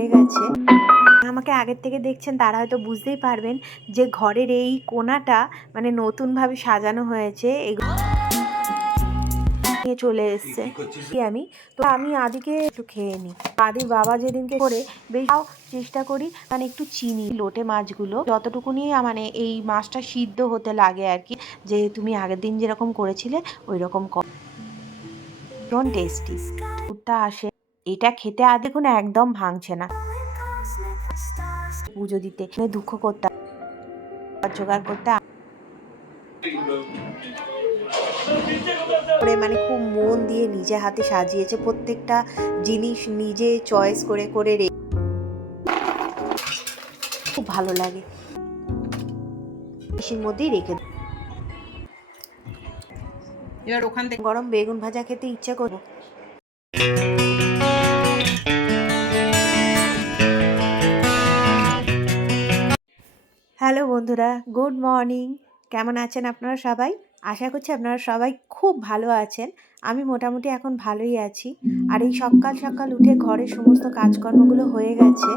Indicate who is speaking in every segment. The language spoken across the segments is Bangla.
Speaker 1: হয়ে গেছে। আমাকে আগের থেকে দেখছেন তারা হয়তো বুঝতেই পারবেন যে ঘরের এই কোণাটা মানে নতুনভাবে সাজানো হয়েছে। এগুলো নিয়ে চলে এসছে। আমি? তো আমি আদিকে একটু খেয়ে নিই। আদির বাবা যেদিনকে করে বেশ চেষ্টা করি মানে একটু চিনি লোটে মাছগুলো। যতটুকুনি মানে এই মাছটা সিদ্ধ হতে লাগে আর কি যে তুমি আগের দিন যেরকম করেছিলে ওই রকম ভীষণ টেস্টি দুধটা আসে এটা খেতে আর দেখুন একদম ভাঙছে না পুজো দিতে দুঃখ করতাম জোগাড় করতে করে মানে খুব মন দিয়ে নিজে হাতে সাজিয়েছে প্রত্যেকটা জিনিস নিজে চয়েস করে করে রে খুব ভালো লাগে মধ্যেই রেখে।
Speaker 2: এবার ওখান থেকে
Speaker 1: গরম বেগুন ভাজা খেতে ইচ্ছে করব হ্যালো বন্ধুরা, গুড মর্নিং। কেমন আছেন আপনারা সবাই? আশা করছি আপনারা সবাই খুব ভালো আছেন। আমি মোটামুটি এখন ভালোই আছি। আর এই সকাল সকাল উঠে ঘরের সমস্ত কাজকর্মগুলো হয়ে গেছে।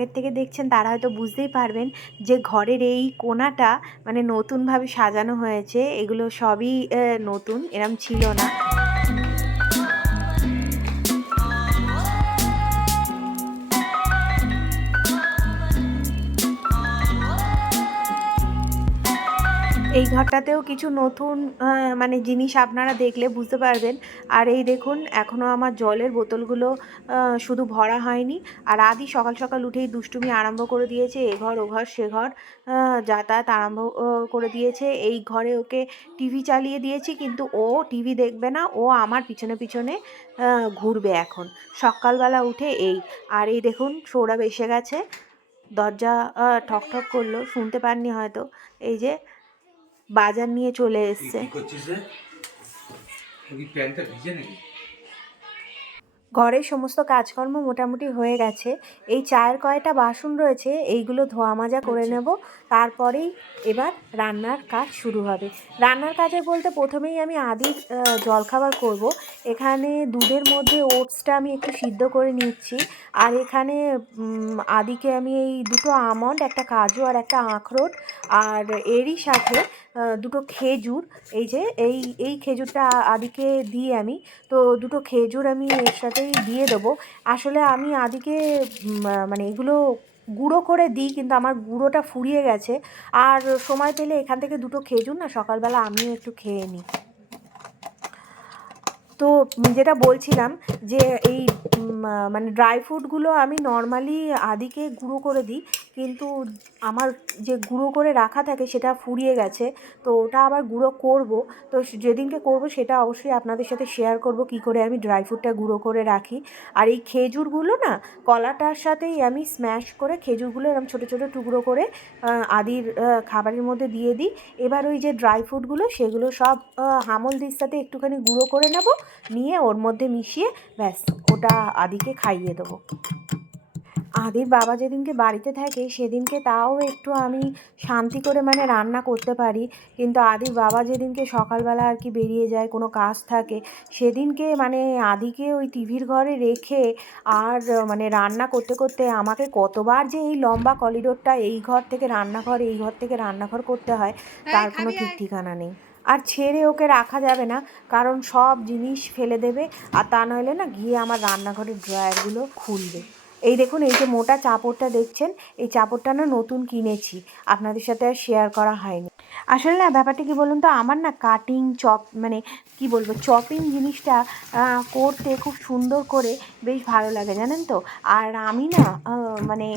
Speaker 1: আগের থেকে দেখছেন তারা হয়তো বুঝতেই পারবেন যে ঘরের এই কোনাটা মানে নতুনভাবে সাজানো হয়েছে। এগুলো সবই নতুন, এরম ছিল না। এই ঘরটাতেও কিছু নতুন মানে জিনিস আপনারা দেখলে বুঝতে পারবেন। আর এই দেখুন এখনও আমার জলের বোতলগুলো শুধু ভরা হয়নি। আর আদি সকাল সকাল উঠেই দুষ্টুমি আরম্ভ করে দিয়েছে এ ঘর ও ঘর সে ঘর যাতায়াত আরম্ভ করে দিয়েছে। এই ঘরে ওকে টিভি চালিয়ে দিয়েছি কিন্তু ও টিভি দেখবে না ও আমার পিছনে পিছনে ঘুরবে এখন। সকালবেলা উঠে এই আর এই দেখুন সৌরভ এসে গেছে। দরজা আহ, ঠক ঠক করল শুনতে পাননি হয়তো। এই যে বাজার নিয়ে চলে এসছে। ঘরের সমস্ত কাজকর্ম মোটামুটি হয়ে গেছে। এই চায়ের কয়টা বাসন রয়েছে এইগুলো ধোয়া মাজা করে নেব। তারপরেই এবার রান্নার কাজ শুরু হবে। রান্নার কাজে বলতে প্রথমেই আমি আহ, জলখাবার করব। এখানে দুধের মধ্যে ওটসটা আমি একটু সিদ্ধ করে নিচ্ছি। আর এখানে আদিকে আমি এই দুটো আমন্ড একটা কাজু আর একটা আখরোট আর এরই সাথে দুটো খেজুর। এই যে এই এই খেজুরটা আদিকে দিই আমি তো দুটো খেজুর আমি এর সাথেই দিয়ে দেবো। আসলে আমি আদিকে মানে এগুলো গুঁড়ো করে দিই, কিন্তু আমার গুঁড়োটা ফুরিয়ে গেছে। আর সময় পেলে এখান থেকে দুটো খেজুর না, সকালবেলা আমিও একটু খেয়ে নিই। তো যেটা বলছিলাম যে এই মানে ড্রাই ফ্রুটগুলো আমি নর্মালি আদিকে গুঁড়ো করে দিই কিন্তু আমার যে গুঁড়ো করে রাখা থাকে সেটা ফুরিয়ে গেছে তো ওটা আবার গুঁড়ো করব। তো যেদিনকে করব সেটা অবশ্যই আপনাদের সাথে শেয়ার করব কি করে আমি ড্রাই ফ্রুটটা গুঁড়ো করে রাখি। আর এই খেজুরগুলো না কলাটার সাথেই আমি স্ম্যাশ করে খেজুরগুলো এরকম ছোটো ছোটো টুকরো করে আদির খাবারের মধ্যে দিয়ে দিই। এবার ওই যে ড্রাই ফ্রুটগুলো সেগুলো সব আহ, হামলদির সাথে একটুখানি গুঁড়ো করে নেব নিয়ে ওর মধ্যে মিশিয়ে ব্যাস ওটা আদিকে খাইয়ে দেবো। আদির বাবা যেদিনকে বাড়িতে থাকে সেদিনকে তাও একটু আমি শান্তি করে মানে রান্না করতে পারি। কিন্তু আদির বাবা যেদিনকে সকালবেলা আর কি বেরিয়ে যায় কোনো কাজ থাকে সেদিনকে মানে আদিকে ওই টিভির ঘরে রেখে আর মানে রান্না করতে করতে আমাকে কতবার যে এই লম্বা করিডোরটা এই ঘর থেকে রান্নাঘর এই ঘর থেকে রান্নাঘর করতে হয় তার কোনো ঠিক ঠিকানা নেই। আর ছেড়ে ওকে রাখা যাবে না, কারণ সব জিনিস ফেলে দেবে, আর তা নইলে না গিয়ে আমার রান্নাঘরের ড্রয়ারগুলো খুলবে। এই দেখুন, এই যে মোটা চাপড়টা দেখছেন, এই চাপড়টা না নতুন কিনেছি, আপনাদের সাথে আর শেয়ার করা হয়নি। আসলে না, ব্যাপারটা কি বলুন তো, আমার না কাটিং চপ মানে কি বলব চপিং জিনিসটা করতে খুব সুন্দর করে বেশ ভালো লাগে, জানেন তো? আর আমি না মানে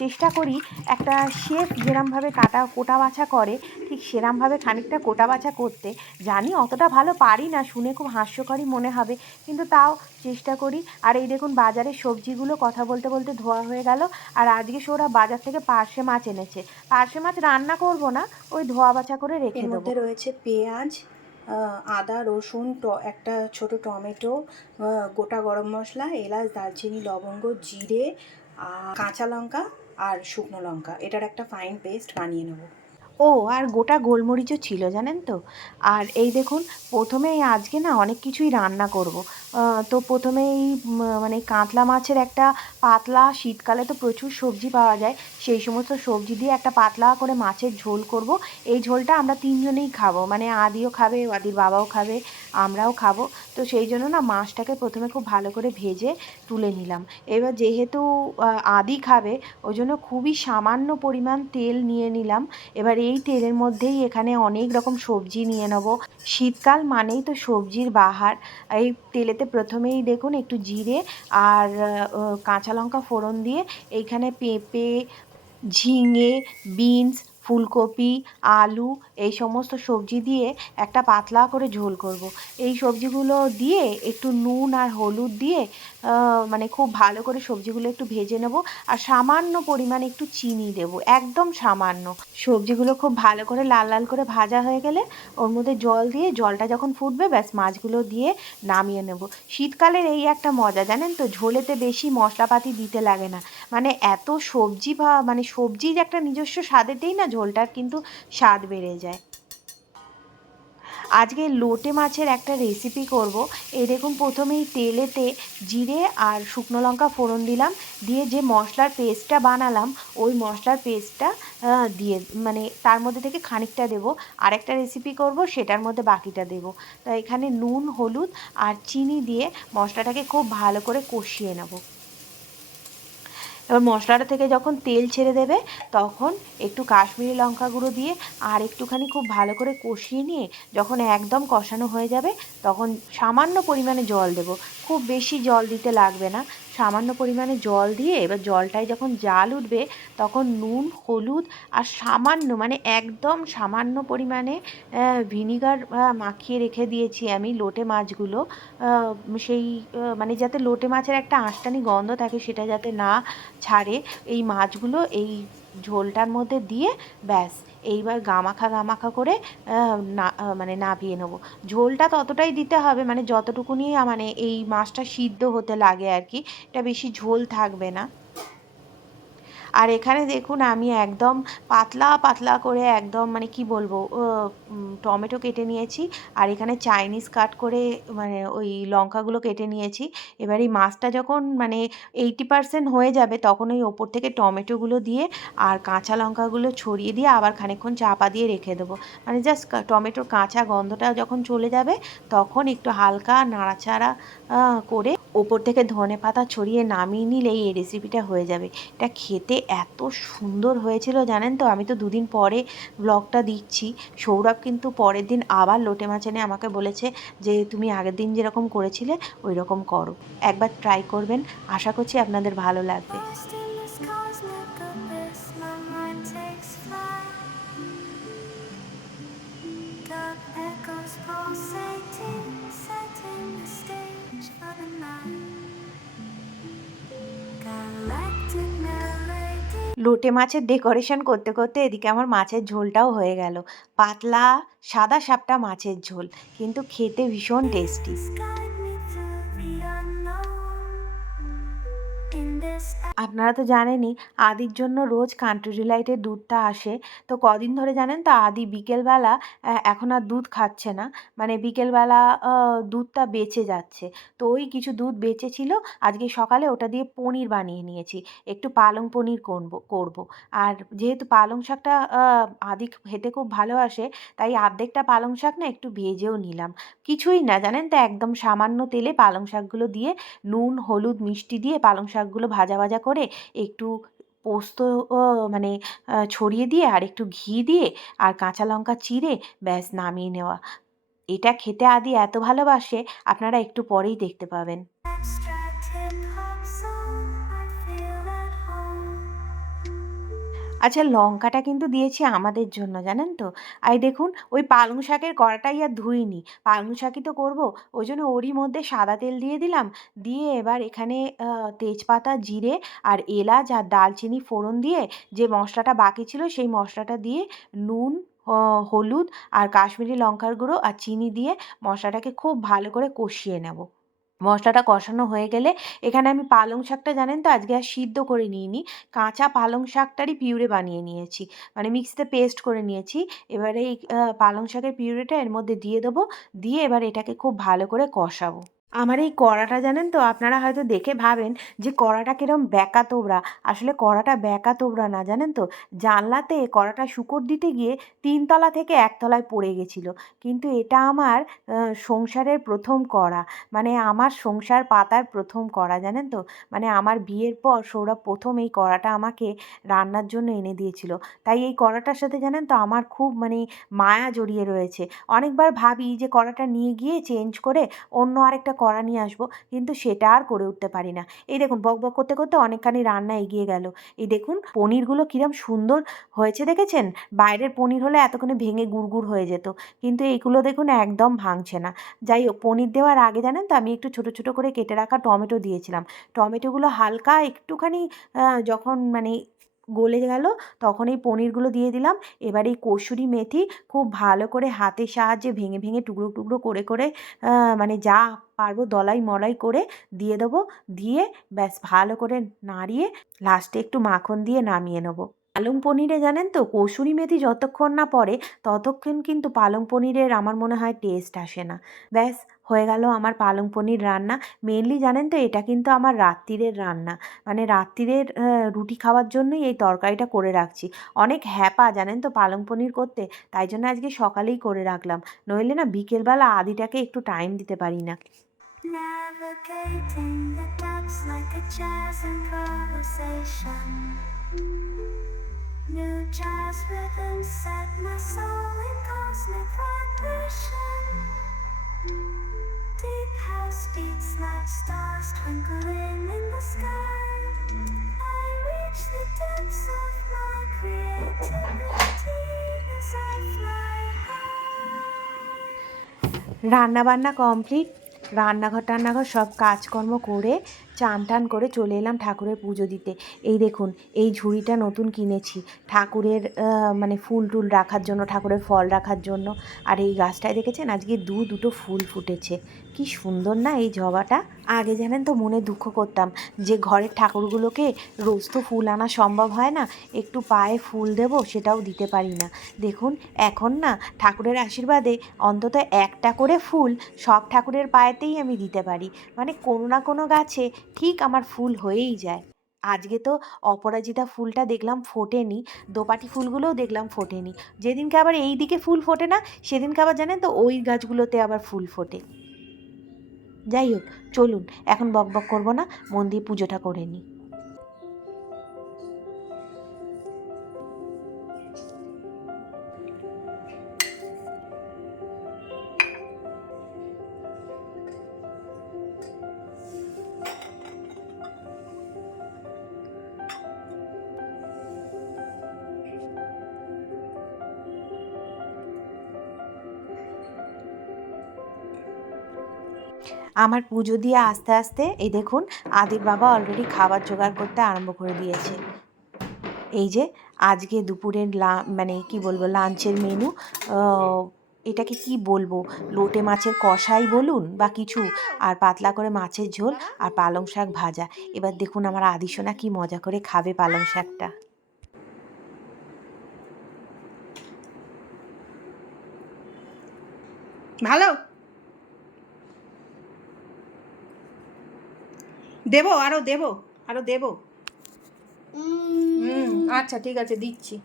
Speaker 1: চেষ্টা করি একটা শেফ যেরমভাবে কাটা, কোটা বাছা করে, ঠিক সেরমভাবে খানিকটা কোটা বাছা করতে। জানি অতটা ভালো পারি না, শুনে খুব হাস্যকরই মনে হবে, কিন্তু তাও চেষ্টা করি। আর এই দেখুন, বাজারের সবজিগুলো কথা বলতে বলতে ধোয়া হয়ে গেল, আর আজকে ওরা বাজার থেকে পার্শে মাছ এনেছে। পার্শে মাছ রান্না করব না, ওই ধোয়া বাছা করে রেখে
Speaker 3: এর
Speaker 1: দেবো।
Speaker 3: মধ্যে রয়েছে পেঁয়াজ আদা রসুন ট- একটা ছোট টমেটো গোটা গরম মশলা এলাচ দারচিনি লবঙ্গ জিরে আর কাঁচা লঙ্কা আর শুকনো লঙ্কা। এটার একটা ফাইন পেস্ট বানিয়ে নেব।
Speaker 1: ও, আর গোটা গোলমরিচও ছিল, জানেন তো? আর এই দেখুন প্রথমে আজকে না অনেক কিছুই রান্না করব। তো প্রথমেই মানে কাতলা মাছের একটা পাতলা, শীতকালে তো প্রচুর সবজি পাওয়া যায়, সেই সমস্ত সবজি দিয়ে একটা পাতলা করে মাছের ঝোল করব। এই ঝোলটা আমরা তিনজনেই খাব মানে আদিও খাবে, আদির বাবাও খাবে, আমরাও খাব। তো সেই জন্য না মাছটাকে প্রথমে খুব ভালো করে ভেজে তুলে নিলাম। এবার যেহেতু আদি খাবে, ওই জন্য খুবই সামান্য পরিমাণ তেল নিয়ে নিলাম। এবার তেলের মধ্যেই এখানে অনেক রকম সবজি নিয়ে নেব শীতকাল মানেই তো সবজির বাহার এই তেলেতে প্রথমেই দেখুন একটু জিরে আর কাঁচা লঙ্কা ফোড়ন দিয়ে এইখানে পেঁপে, ঝিঙে, বিনস, ফুলকপি, আলু এই সমস্ত সবজি দিয়ে একটা পাতলা করে ঝোল করব। এই সবজিগুলো দিয়ে একটু নুন আর হলুদ দিয়ে মানে খুব ভালো করে সবজিগুলো একটু ভেজে নেব আর সামান্য পরিমাণে একটু চিনি দেব, একদম সামান্য। সবজিগুলো খুব ভালো করে লাল লাল করে ভাজা হয়ে গেলে ওর মধ্যে জল দিয়ে জলটা যখন ফুটবে ব্যাস মাছগুলো দিয়ে নামিয়ে নেব। শীতকালের এই একটা মজা, জানেন তো? ঝোলেতে বেশি মশলাপাতি দিতে লাগে না। মানে এত সবজি বা মানে সবজির একটা নিজস্ব স্বাদেতেই না ঝোলটার কিন্তু স্বাদ বেড়ে যায়। আজকে লোটে মাছের একটা রেসিপি করব। এই দেখুন, প্রথমেই তেলেতে জিরে আর শুকনো লঙ্কা ফোড়ন দিলাম। দিয়ে যে মশলার পেস্টটা বানালাম, ওই মশলার পেস্টটা দিয়ে মানে তার মধ্যে থেকে খানিকটা দেব। আর একটা রেসিপি করব, সেটার মধ্যে বাকিটা দেব। তো এখানে নুন, হলুদ আর চিনি দিয়ে মশলাটাকে খুব ভালো করে কষিয়ে নেব। এবার মশলাটা থেকে যখন তেল ছেড়ে দেবে, তখন একটু কাশ্মীরি লঙ্কা গুঁড়ো দিয়ে আর একটুখানি খুব ভালো করে কষিয়ে নিয়ে যখন একদম কষানো হয়ে যাবে, তখন সামান্য পরিমাণে জল দেব। খুব বেশি জল দিতে লাগবে না। সামান্য পরিমাণে জল দিয়ে এবার জলটায় যখন জাল উঠবে, তখন নুন, হলুদ আর সামান্য মানে একদম সামান্য পরিমাণে ভিনিগার মাখিয়ে রেখে দিয়েছি আমি লোটে মাছগুলো। সেই মানে যাতে লোটে মাছের একটা আঁশটানি গন্ধ থাকে সেটা যাতে না ছাড়ে, এই মাছগুলো এই ঝোলটার মধ্যে দিয়ে ব্যাস। এইবার গামাখা গামাখা করে না মানে নাবিয়ে নেব। ঝোলটা ততটাই দিতে হবে মানে যতটুকুনি মানে এই মাছটা সিদ্ধ হতে লাগে আর কি, এটা বেশি ঝোল থাকবে না। আর এখানে দেখুন আমি একদম পাতলা পাতলা করে একদম মানে কি বলব টমেটো কেটে নিয়েছি। আর এখানে চাইনিজ কাট করে মানে ওই লঙ্কাগুলো কেটে নিয়েছি। এবার এই মাছটা যখন মানে এইটি পার্সেন্ট হয়ে যাবে তখন ওই ওপর থেকে টমেটোগুলো দিয়ে আর কাঁচা লঙ্কাগুলো ছড়িয়ে দিয়ে আবার খানিকক্ষণ চাপা দিয়ে রেখে দেবো। মানে জাস্ট টমেটোর কাঁচা গন্ধটা যখন চলে যাবে তখন একটু হালকা নাড়াচাড়া করে ওপর থেকে ধনে পাতা ছড়িয়ে নামিয়ে নিলে এই রেসিপিটা হয়ে যাবে। এটা খেতে এত সুন্দর হয়েছিল জানেন তো? আমি তো দুদিন পরে ব্লগটা দিচ্ছি। সৌরভ কিন্তু পরের দিন আবার লোটে মাছ এনে আমাকে বলেছে যে, তুমি আগের দিন যেরকম করেছিলে ওই রকম করো। একবার ট্রাই করবেন। আশা করছি আপনাদের ভালো লাগবে। লোটে মাছের ডেকোরেশন করতে করতে এদিকে আমার মাছের ঝোলটাও হয়ে গেল। পাতলা, সাদা সাপটা মাছের ঝোল, কিন্তু খেতে ভীষণ টেস্টি আপনারা তো জানেনই, আদির জন্য রোজ কান্ট্রি ডিলাইটের দুধটা আসে। তো কদিন ধরে জানেন তো, আদি বিকেলবেলা এখন আর দুধ খাচ্ছে না। মানে বিকেলবেলা দুধটা বেঁচে যাচ্ছে। তো ওই কিছু দুধ বেঁচে ছিল আজকে সকালে ওটা দিয়ে পনির বানিয়ে নিয়েছি। একটু পালং পনির করব করব। আর যেহেতু পালং শাকটা আদি খেতে খুব ভালোবাসে তাই অর্ধেকটা পালং শাক না একটু ভেজেও নিলাম। কিছুই না, জানেন তো, একদম সামান্য তেলে পালং শাকগুলো দিয়ে, নুন, হলুদ, মিষ্টি দিয়ে পালং শাকগুলো ভাজা ভাজা একটু পোস্ত মানে ছড়িয়ে দিয়ে আর একটু ঘি দিয়ে আর কাঁচা লঙ্কা চিড়ে ব্যাস নামিয়ে নেওয়া। এটা খেতে আদি এত ভালোবাসে, আপনারা একটু পরেই দেখতে পাবেন। আচ্ছা লঙ্কাটা কিন্তু দিয়েছি আমাদের জন্য, জানেন তো? আর দেখুন, ওই পালং শাকের কড়াটাই আর ধুইনি। পালং শাকই তো করব, ওই জন্য ওরই মধ্যে সাদা তেল দিয়ে দিলাম। দিয়ে এবার এখানে তেজপাতা, জিরে আর এলাচ আর দালচিনি ফোড়ন দিয়ে যে মশলাটা বাকি ছিল, সেই মশলাটা দিয়ে নুন হলুদ আর কাশ্মীরি লঙ্কার গুঁড়ো আর চিনি দিয়ে মশলাটাকে খুব ভালো করে কষিয়ে নেব। মশলাটা কষানো হয়ে গেলে এখানে আমি পালং শাকটা জানেন তো আজকে আর সিদ্ধ করে নিইনি। কাঁচা পালং শাকটারই পিউরে বানিয়ে নিয়েছি। মানে মিক্সিতে পেস্ট করে নিয়েছি। এবারে এই পালং শাকের পিউরেটা এর মধ্যে দিয়ে দেবো। দিয়ে এবার এটাকে খুব ভালো করে কষাবো। আমার এই কড়াটা জানেন তো, আপনারা হয়তো দেখে ভাবেন যে কড়াটা কিরম ব্যাকা তোবড়া আসলে কড়াটা ব্যাকা তোবড়া না, জানেন তো? জানলাতে কড়াটা শুকর দিতে গিয়ে তিনতলা থেকে একতলায় পড়ে গেছিল। কিন্তু এটা আমার সংসারের প্রথম কড়া। মানে আমার সংসার পাতার প্রথম কড়া, জানেন তো? মানে আমার বিয়ের পর সৌরভ প্রথম এই কড়াটা আমাকে রান্নার জন্য এনে দিয়েছিল। তাই এই কড়াটার সাথে, জানেন তো? আমার খুব মানে মায়া জড়িয়ে রয়েছে। অনেকবার ভাবি যে কড়াটা নিয়ে গিয়ে চেঞ্জ করে অন্য আরেকটা কড়া নিয়ে আসব। কিন্তু সেটা আর করে উঠতে পারি না। এই দেখুন, বক বক করতে করতে অনেকখানি রান্না এগিয়ে গেল। এই দেখুন, পনিরগুলো কিরম সুন্দর হয়েছে দেখেছেন? বাইরের পনির হলে এতক্ষণে ভেঙে গুড়গুড় হয়ে যেত। কিন্তু এইগুলো দেখুন একদম ভাঙছে না। যাই হোক, পনির দেওয়ার আগে জানেন তো, আমি একটু ছোটো ছোটো করে কেটে রাখা টমেটো দিয়েছিলাম। টমেটোগুলো হালকা একটুখানি যখন মানে গলে গেল। তখন এই পনিরগুলো দিয়ে দিলাম। এবার এই কসুরি মেথি খুব ভালো করে হাতের সাহায্যে ভেঙে ভেঙে টুকরো টুকরো করে করে মানে যা পারব দলাই, মলাই করে দিয়ে দেবো। দিয়ে ব্যাস ভালো করে নাড়িয়ে লাস্টে একটু মাখন দিয়ে নামিয়ে নেব। পালং পনিরে জানেন তো? কসুরি মেথি যতক্ষণ না পড়ে, ততক্ষণ কিন্তু পালং পনিরের আমার মনে হয় টেস্ট আসে না। ব্যাস, হয়ে গেল আমার পালং পনির রান্না। মেনলি জানেন তো, এটা কিন্তু আমার রাত্রিরের রান্না। মানে রাত্রিরের রুটি খাওয়ার জন্যই এই তরকারিটা করে রাখছি। অনেক হ্যাপা জানেন তো পালং পনির করতে, তাই জন্য আজকে সকালেই করে রাখলাম। নইলে না বিকেলবেলা আদিটাকে একটু টাইম দিতে পারি না।
Speaker 2: Navigating the depths like a. New jazz rhythms set my soul in cosmic vibration. Deep house beats like stars twinkling in the sky. I reach the depths of my creativity as I fly high.
Speaker 1: রান্না বান্না কমপ্লিট রান্নাঘর টান্নাঘর সব কাজকর্ম করে চান টান করে চলে এলাম ঠাকুরের পুজো দিতে। এই দেখুন, এই ঝুড়িটা নতুন কিনেছি ঠাকুরের মানে ফুল টুল রাখার জন্য, ঠাকুরের ফল রাখার জন্য। আর এই গাছটায় দেখেছেন? আজকে দু দুটো ফুল ফুটেছে। কি সুন্দর না এই জবাটা। আগে জানেন তো মনে দুঃখ করতাম যে ঘরের ঠাকুরগুলোকে রোজ তো ফুল আনা সম্ভব হয় না, একটু পায়ে ফুল দেবো সেটাও দিতে পারি না। দেখুন, এখন না ঠাকুরের আশীর্বাদে অন্তত একটা করে ফুল সব ঠাকুরের পায়েতেই আমি দিতে পারি। মানে কোনো না কোনো গাছে ঠিক আমার ফুল হয়েই যায়। আজকে তো অপরাজিতা ফুলটা দেখলাম ফোটেনি, দোপাটি ফুলগুলোও দেখলাম ফোটেনি। যেদিনকে আবার এই দিকে ফুল ফোটে না, সেদিনকে আবার জানেন তো ওই গাছগুলোতে আবার ফুল ফোটে। যাই হোক চলুন এখন বক বক করব না মন দিয়ে পুজোটা করে নিই। আমার পুজো দিয়ে আস্তে আস্তে, এই দেখুন, আদির বাবা অলরেডি খাবার জোগাড় করতে আরম্ভ করে দিয়েছে। এই যে, আজকে দুপুরের লা মানে কি বলব, লাঞ্চের মেনু এটাকে কি বলব, লোটে মাছের কষাই বলুন বা কিছু, আর পাতলা করে মাছের ঝোল আর পালং শাক ভাজা। এবার দেখুন আমার আদিশোনা কি মজা করে খাবে পালং শাকটা।
Speaker 3: ভালো? দেবো আরও দেবো আরও দেবো। হুম আচ্ছা ঠিক আছে দিচ্ছি।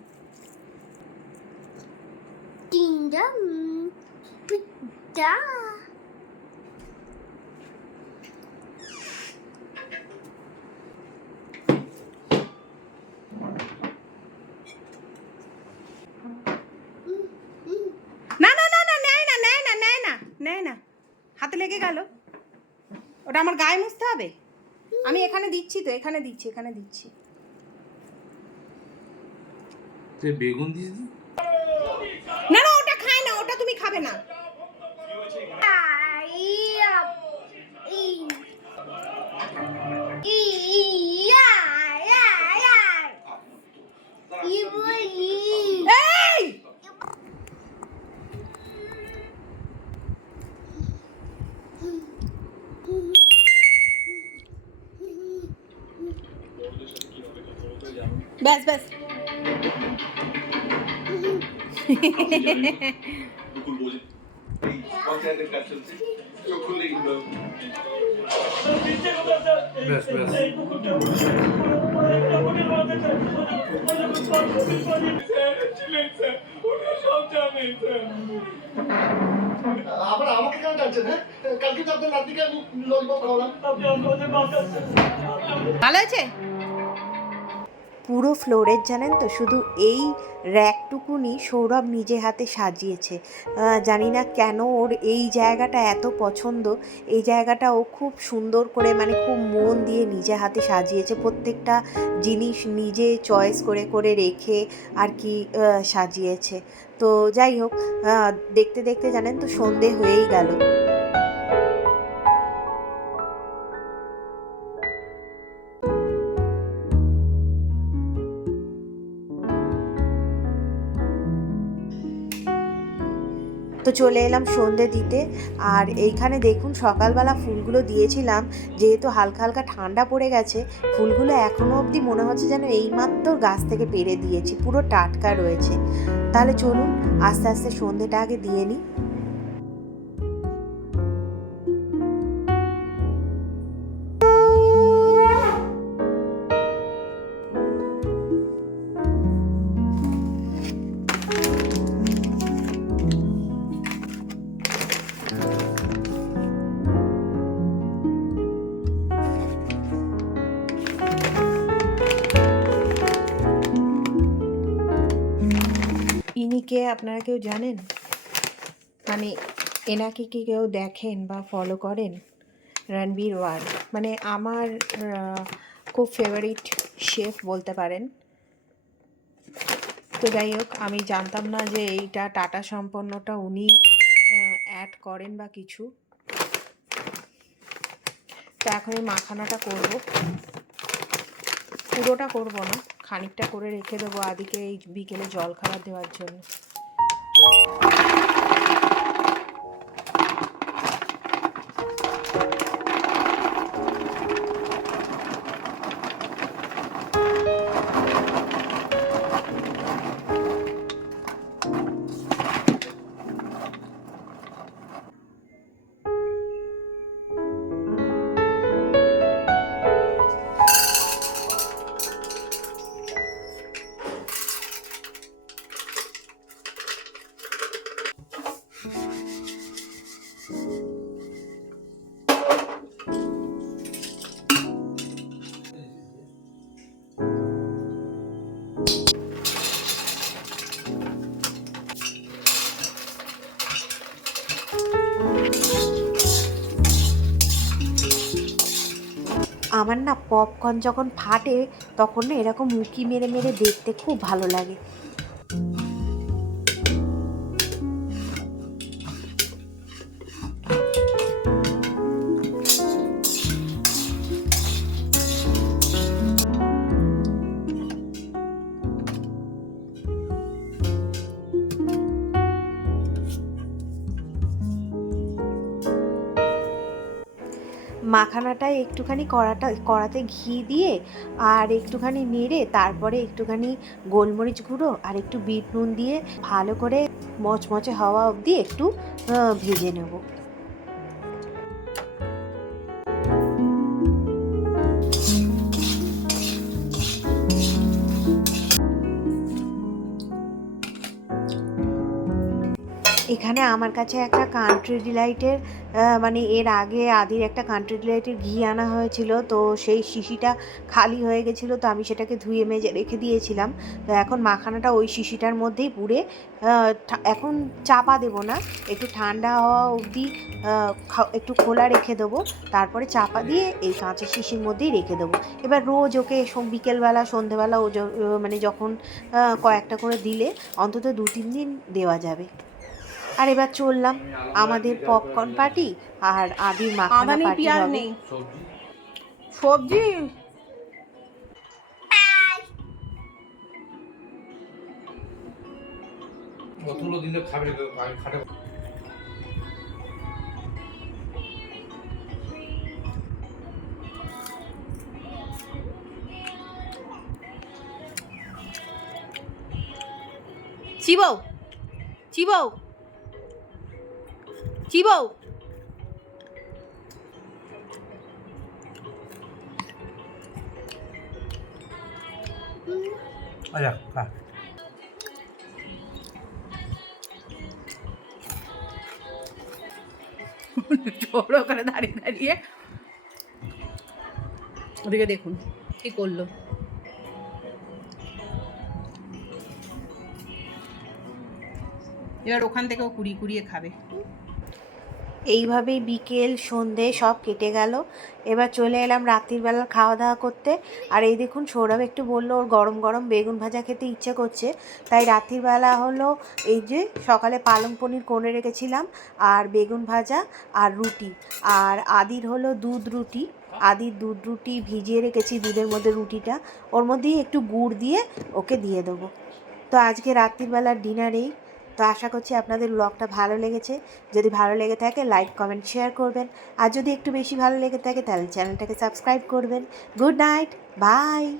Speaker 3: নেয় না। হাতে লেগে গেল। ওটা আমার গায়ে মুছতে হবে? আমি এখানে দিচ্ছি তো এখানে দিচ্ছি এখানে দিচ্ছি।
Speaker 4: বেগুন দিস
Speaker 3: না না ওটা খায় না ওটা তুমি খাবে না।
Speaker 5: চোখ খুললেই
Speaker 4: ব্যাস ব্যাস।
Speaker 6: আবার আমাকে কেন টানছেন হ্যাঁ? কালকে তো আপনার আমি ললিপপ খাওয়ালাম।
Speaker 3: ভালো আছে
Speaker 1: পুরো ফ্লোরের জানেন তো? শুধু এই র্যাকটুকুনি সৌরভ নিজে হাতে সাজিয়েছে। জানি না কেন ওর এই জায়গাটা এত পছন্দ। এই জায়গাটা ও খুব সুন্দর করে মানে খুব মন দিয়ে নিজে হাতে সাজিয়েছে। প্রত্যেকটা জিনিস নিজে চয়েস করে করে রেখে আর কি সাজিয়েছে। তো যাই হোক দেখতে দেখতে জানেন তো সন্ধে হয়েই গেল। তো চলে এলাম সন্ধে দিতে। আর এইখানে দেখুন সকালবেলা ফুলগুলো দিয়েছিলাম, যেহেতু হালকা হালকা ঠান্ডা পড়ে গেছে, ফুলগুলো এখনও অবধি মনে হচ্ছে যেন এইমাত্র গাছ থেকে পেরে দিয়েছি, পুরো টাটকা রয়েছে। তাহলে চলুন আস্তে আস্তে সন্ধেটা আগে দিয়ে নিই। কে আপনারা কেউ জানেন? মানে এনাকে কি কেউ দেখেন বা ফলো করেন? রণবীর ওয়ার। মানে আমার খুব ফেভারিট শেফ বলতে পারেন। তো যাই হোক, আমি জানতাম না যে এইটা টাটা সম্পন্নটা উনি অ্যাড করেন বা কিছু। তো এখন এই মাখানাটা করব। পুরোটা করব না। খানিকটা করে রেখে দেবো আদিকে এই বিকেলে জল খাবার দেওয়ার জন্য। আমার না পপকর্ন যখন ফাটে, তখন না এরকম উঁকি মেরে মেরে দেখতে খুব ভালো লাগে। মাখানাটায় একটুখানি কড়াটা, কড়াতে ঘি দিয়ে আর একটুখানি নেড়ে তারপরে একটুখানি গোলমরিচ গুঁড়ো আর একটু বিট নুন দিয়ে ভালো করে মচমচে হওয়া অবধি একটু ভেজে নেব। এখানে আমার কাছে একটা কান্ট্রি ডিলাইটের মানে এর আগে আদির একটা কান্ট্রি ডিলাইটের ঘি আনা হয়েছিল, তো সেই শিশিটা খালি হয়ে গেছিল, তো আমি সেটাকে ধুয়ে মেজে রেখে দিয়েছিলাম। তো এখন মাখানাটা ওই শিশিটার মধ্যেই পুড়ে এখন চাপা দেবো না, একটু ঠান্ডা হওয়া অবধি একটু খোলা রেখে দেবো, তারপরে চাপা দিয়ে এই কাঁচের শিশির মধ্যেই রেখে দেবো। এবার রোজ ওকে বিকেলবেলা, সন্ধেবেলা ও মানে যখন কয়েকটা করে দিলে, অন্তত দু তিন দিন দেওয়া যাবে। আর এবার চললাম আমাদের পপকর্ন পার্টি আর আদির মাখানা
Speaker 3: আদা
Speaker 1: পার্টি
Speaker 3: পেঁয়াজ
Speaker 1: হবে।
Speaker 3: নেই।
Speaker 4: সবজি?
Speaker 3: সবজি?
Speaker 4: অতগুলো খাবে খাটে।
Speaker 3: চিবৌ চিবৌ। চিবৌ
Speaker 4: আচ্ছা খা।
Speaker 3: ছোড়ো ওখানে দাঁড়িয়ে দাঁড়িয়ে। ওদিকে দেখুন কি করল। এবার ওখান থেকেও কুড়িয়ে কুড়িয়ে খাবে।
Speaker 1: এইভাবেই বিকেল, সন্ধে সব কেটে গেল। এবার চলে এলাম রাত্রিবেলা খাওয়া দাওয়া করতে। আর এই দেখুন, সৌরভ একটু বলল, ওর গরম গরম বেগুন ভাজা খেতে ইচ্ছে করছে। তাই রাত্রিবেলা হলো এই যে সকালে পালং পনির করে রেখেছিলাম, আর বেগুন ভাজা আর রুটি। আর আদির হলো দুধ রুটি। আদির দুধ রুটি ভিজিয়ে রেখেছি দুধের মধ্যে রুটিটা। ওর মধ্যেই একটু গুড় দিয়ে ওকে দিয়ে দেবো। তো আজকে রাত্রিবেলার ডিনারেই তো আশা করছি আপনাদের ব্লগটা ভালো লেগেছে। যদি ভালো লেগে থাকে লাইক কমেন্ট শেয়ার করবেন। আর যদি একটু বেশি ভালো লেগে থাকে, তাহলে চ্যানেলটাকে সাবস্ক্রাইব করবেন। Good night bye